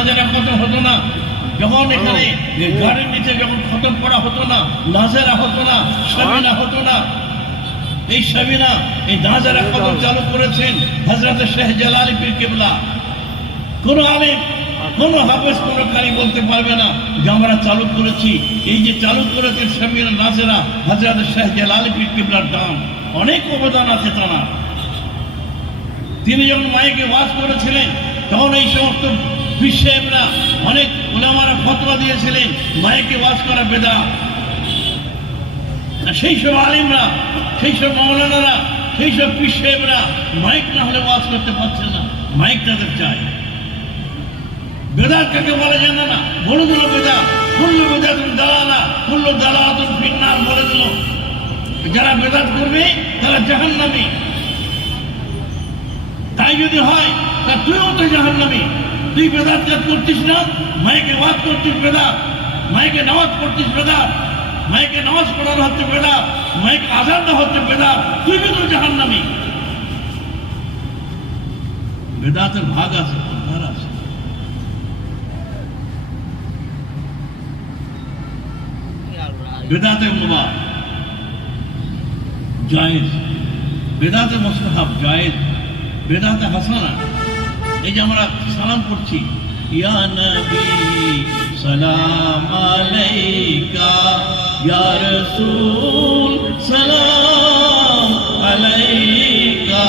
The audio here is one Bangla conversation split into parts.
নাজেরা খতম হতো না। যখন এখানে গাড়ির নিচে যখন খতম করা হতো না নাজেরা হতো না সাবিনা হতো না এই সাবিনা এই নাজেরা খতম চালু করেছেন হজরত শেখ জালালি পীর কেবলা। কোন আলেম কোন হাফেজ কোন কারি বলতে পারবে না যে আমরা চালু করেছি। এই যে চালু করেছে সাবিনা নাজেরা হজরত শেখ জালালি পীর কেবলার দাম। অনেক অবদান আছে তারা। তিনি যখন মায়েকে ওয়াজ করেছিলেন তখন এই সমস্ত বিশ্বেরা অনেক ওলামারা ফতোয়া দিয়েছিলেন মায়েকে ওয়াজ করা বেদা। সেই সব আলিমরা, সেই সব মৌলানারা সেই সব বিশ্বেরা মাইক না হলে ওয়াজ করতে পারছে না, মাইক তাদের চাই বেদাত কাকে বলা জানে না? বলে দিল বেদা, কুল্লু বেদা তুমি দালালা, কুল্লু দালালা তুমি ফিন্নার বলে দিল। যারা বেদাত করবে, তারা জাহান্নামী। তাই যদি হয়, তা তুইও তো জাহান নামি তুই বেদাত কাজ করতিস না মাইকে ওয়াজ করতিস বেদাত মাইকে নামাজ পড়তিস বেদাত মাইকে নামাজ পড়ানো হচ্ছে বেদাত মাইকে আজান দেওয়া হচ্ছে বেদাত তুই কিন্তু জাহান নামি বেদাতের ভাগ আছে ভাগ আছে বেদাতে মুবা জায়েজ বেদাতে মোস্তাহাব জায়েজ বেদাতে হাসানা এই যে আমরা সালাম করছি ইয়া নবী, সালাম আলাইকা, ইয়া রাসূল, সালাম আলাইকা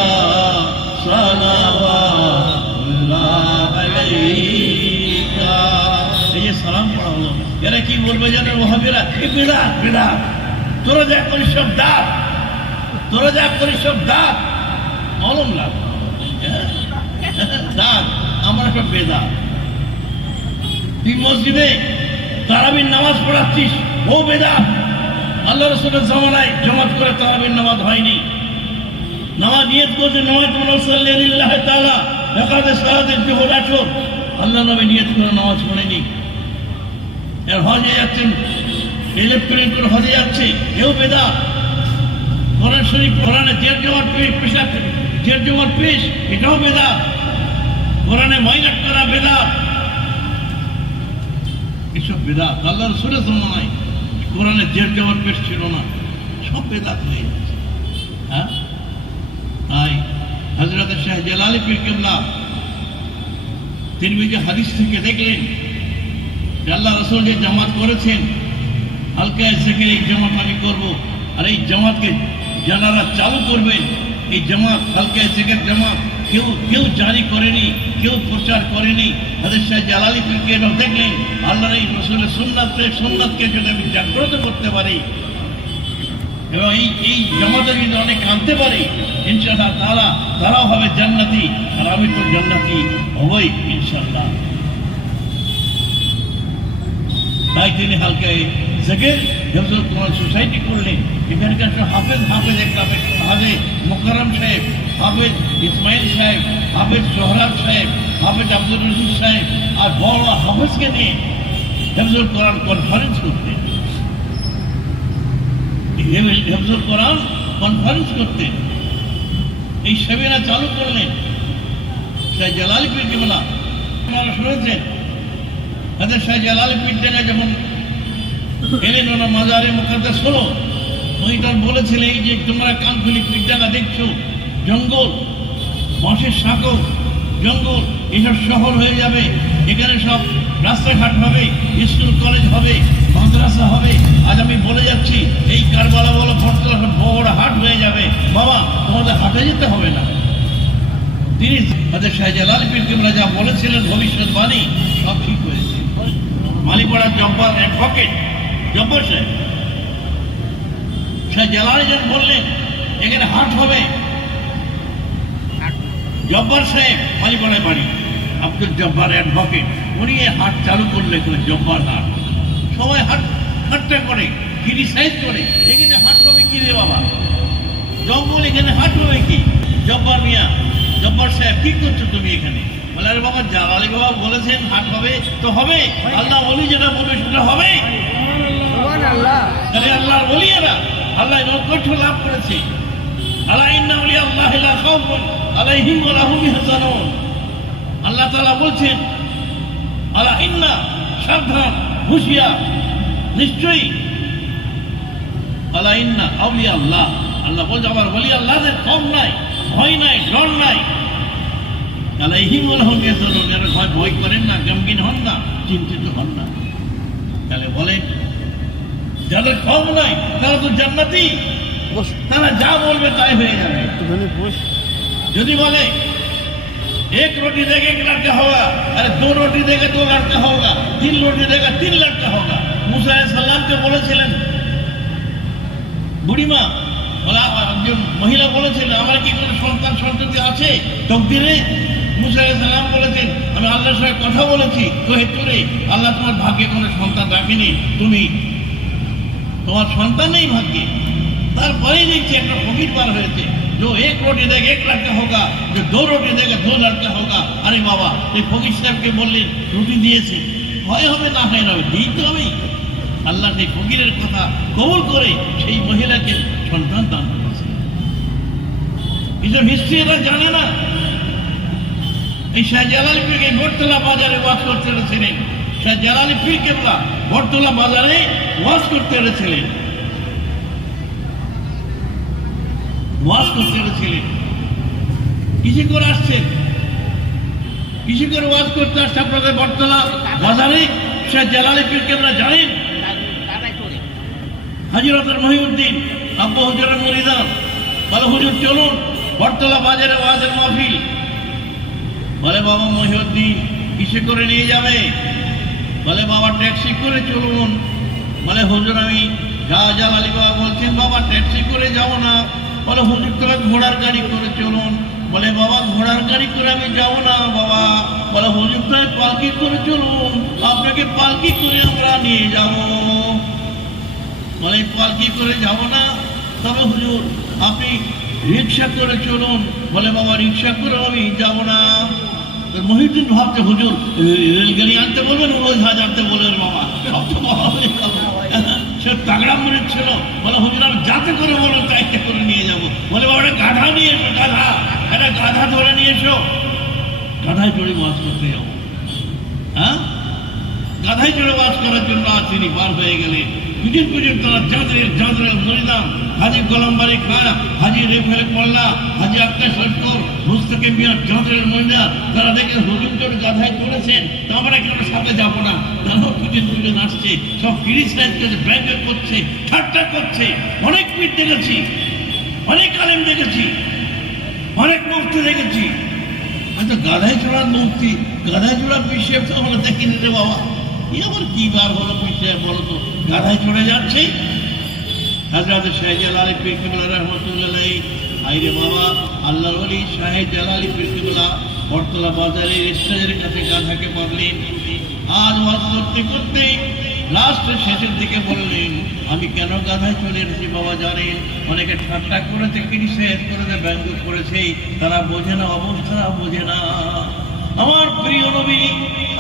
আলাইকা। এই যে সালাম পড়া হলো, এরা কি বলবে জানেন ওহাবিরা এই বেদাত বেদাত তোরা যা করিস সব দাঁত তোরা যা করিস সব দাঁত অলম লাভ। একটা বেদা তুই মসজিদে তারাবির নামাজ পড়াচ্ছিস, ও বেদা আল্লাহ রসুলের জামানায় জমাত করে তারাবির নামাজ হয়নি। নামাজ নিয়ত করছে নামাজ সাল্লাহ তালা একাদে জোহর আল্লাহ নবী নিয়ত করে নামাজ পড়েনি। এর হজে যাচ্ছেন, ইলেকট্রনিক করে হজে যাচ্ছে। এও বেদা কোরআন শরীফ, কোরআনে জের জমার পেশ পেশা জের পেশ, এটাও বেদা কোরআনে মাইলাট করা বেদা এসব বেদা আল্লাহ রসুলের জমানায় কোরআনে জের জমার পেশ ছিল না। সব বেদাত হয়ে যাচ্ছে হ্যাঁ? তাই হজরত শাহ জালালি পীর কেবলা তিনি যে হাদিস থেকে দেখলেন আল্লাহ রসুল যে জামাত করেছেন, হালকা থেকে এই জামাত আমি করব। আর এই জামাতকে যারা চালু করবেন এই জামাত হালকা থেকে জামাত কেউ কেউ জারি করেনি, কেউ প্রচার করেনি। তাদের সাথে জালালি পীরকে দেখলেন আল্লাহর এই রসুলের সুন্নাতকে সুন্নাতকে যদি আমি জাগ্রত করতে পারি। এবং এই এই জামাতে যদি অনেক আনতে পারি। ইনশাল্লাহ তারা তারাও হবে জান্নাতি, আর আমি তো জান্নাতি হবই ইনশাল্লাহ তাই তিনি হালকা জেগে হেফজুল কোরআন সোসাইটি করলেন। এখানকার হাফেজ হাফেজ একটা হাফেজ মোকারম সাহেব হাফেজ ইসমাইল সাহেব, হাফেজ সোহরাব সাহেব, হাফেজ আব্দুল রশিদ সাহেব আর বড় হাফেজকে নিয়ে হেফজুল কোরআন কনফারেন্স করতেন হেফজুল কোরআন কনফারেন্স করতেন এই সেমিনা চালু করলেন শাহ জালালি পীর কেবলা। আপনারা শুনেছেন? হাজার শাহ জালালি পীর জায়গায় যখন এলেন ওনার মাজারে মুখাদ্দাস হলো উনি বলেছিলেন, এই যে তোমরা কানখুলি পীরডাঙ্গা দেখছ জঙ্গল, বাঁশের সাঁকো, জঙ্গল, এসব শহর হয়ে যাবে। এখানে সব রাস্তাঘাট হবে, স্কুল, কলেজ হবে, মাদ্রাসা হবে। আজ আমি বলে যাচ্ছি, এই কারবালা বলো ফটতলা সব বড় হাট হয়ে যাবে। বাবা, তোমাদের হাটে যেতে হবে না। তিনি হাজার শাহজালাল পীর কেমরা যা বলেছিলেন ভবিষ্যৎবাণী সব ঠিক হয়েছে। মালিপাড়ার জব্বার পকেট জব্বর সাহেব। শাহ জালাল যখন বললেন, এখানে হাট হবে জব্বার সাহেব মালিপাড়ায় বাড়ি। আব্দুল জব্বার অ্যাডভোকেট উনি এই হাট চালু করলে করে জব্বার হাট। সবাই হাট হাটটা করে ক্রিটিসাইজ করে এখানে হাট হবে কি রে বাবা? জঙ্গল এখানে হাট হবে কি? জব্বার মিয়া জব্বার সাহেব কি করছ তুমি এখানে? বলে আরে বাবা জালালি বাবা বলেছেন হাট হবে তো হবে। আল্লাহ বলি যেটা বলবে সেটা হবে। আল্লাহ আল্লাহর বলি এরা। আল্লাহ নৈকট্য লাভ করেছে। আল্লাহ ইন্না আল্লাহ লা খাউফুন ওয়া লাহুম আল্লাহ তাআলা বলছেন, আলা ইন্না সাবধান, হুঁশিয়ার, নিশ্চয়ই। আলা ইন্না আউলিয়া আল্লাহ আল্লাহ বলছে, আমার বলি আল্লাহদের কম নাই, ভয় নাই, ডর নাই। আলহম ইয়াসুলুন এরা ভয় করেন না, গমগিন হন না, চিন্তিত হন না। তাহলে বলেন, যাদের কম নাই, তারা তো জান্নাতি। তারা যা বলবে তাই হয়ে যাবে একটুখানি বস যদি বলে एक रोटी देगा एक लड़का होगा अरे दो रोटी देगा दो लड़का होगा तीन रोटी देगा तीन लड़का होगा মুসা সাল্লামকে বলেছিলেন বুড়িমা বলা একজন মহিলা বলেছিলেন আমার কি কোনো সন্তান সন্ততি আছে তকদিরে মুসা সাল্লাম বলেছেন আমি আল্লাহর সঙ্গে কথা বলেছি তো হেতুরে আল্লাহ তোমার ভাগ্যে কোনো সন্তান রাখিনি তুমি তোমার সন্তান নেই ভাগ্যে তারপরেই দেখছি একটা ফকির পার হয়েছে जो एक रोटी देगा एक लड़का होगा जो दो रोटी देगा दो लड़का होगा আরে বাবা এই ফকির সাহেবকে বললেন রুটি দিয়েছে হয় হবে না হয় না হবে দিতে হবেই আল্লাহ সেই ফকিরের কথা কবুল করে সেই মহিলাকে সন্তান দান করেছে এসব হিস্ট্রি এরা জানে না এই শাহ জালালি পীরকে বটতলা বাজারে ওয়াজ করতে এসেছিলেন শাহ জালালি পীর কেবলা বটতলা বাজারে ওয়াজ করতে এসেছিলেন ওয়াজ করতে আসছে জানেন। হাজিরতের মহিউদ্দিন বলে, হুজুর, চলুন, বটতলা বাজারে ওয়াজের মাহফিল। বলে, বাবা মহিউদ্দিন, কিসে করে নিয়ে যাবে? বলে, বাবা, ট্যাক্সি করে চলুন। বলে, হুজুর, আমি শাহজাল আলী বাবা বলছেন, বাবা, ট্যাক্সি করে যাব না। বলে, হুজুর তবে ঘোড়ার গাড়ি করে চলুন। বলে, বাবা ঘোড়ার গাড়ি করে আমি যাব না, বাবা। বলে, হুজুর তবে পালকি করে চলুন, আপনাকে পালকি করে আমরা নিয়ে যাব। বলে পালকি করে যাব না, তবে হুজুর, আপনি রিক্সা করে চলুন। বলে, বাবা, রিক্সা করে আমি যাব না। মহিউদ্দিন ভাবছে, হুজুর, রেলগাড়ি আনতে বলবেন উড়োজাহাজ আনতে বলবেন, বাবা। সব তো বাবা হয়ে। সে তাগড়া মনে ছিল। বলে, হুজুর যাতে করে বলো তাই করে নিয়ে যাব। বলে, বাবা গাধা নিয়ে এসো, গাধা। একটা গাধা ধরে নিয়ে এসো। গাধায় চড়ে মাছ করতে যাব। হ্যাঁ? গাধায় চড়ে বাস করার জন্য আজ তিনি পার হয়ে গেলেন। পুজোর পুজোর তারা চাঁদের চাঁদের মরিদাম হাজি গোলামবাড়ি খাঁ হাজি রেফেল পল্লা হাজি আক্তার সরকর মুস্তকে মিয়া চাঁদের মহিলা, তারা দেখে হুজুর চড়ে গাধায় চড়েছেন তো আমরা কেন সাথে যাব না? তারাও পুজোর পুজো নাচছে, সব ক্রিটিসাইজ করছে ব্যঙ্গ করছে, ঠাট্টা করছে, অনেক পীর দেখেছি, অনেক আলেম দেখেছি, অনেক মুক্তি দেখেছি। আচ্ছা গাধায় চড়ার মূর্তি গাধায় চড়া পিসেব তো আমরা দেখিনি রে বাবা। আবার কি বার হলো বলো তো? গাধায় চড়ে যাচ্ছে। হাজরাত শাহজাল আলী রহমতুল্লাহ আইরে বাবা শাহেদ জালালি পিরকিবুল্লাহ বটতলা বাজারে কাছে গাধাকে বললেন আজ ওয়াজ করতে করতে লাস্টের শেষের দিকে বললেন, আমি কেন গাধায় চলে এসেছি বাবা জানেন অনেকে ঠাট্টা করেছে ক্রিটিসাইজ করেছে, ব্যঙ্গ করেছে। তারা বোঝে না, অবস্থা বোঝে না। আমার প্রিয় নবী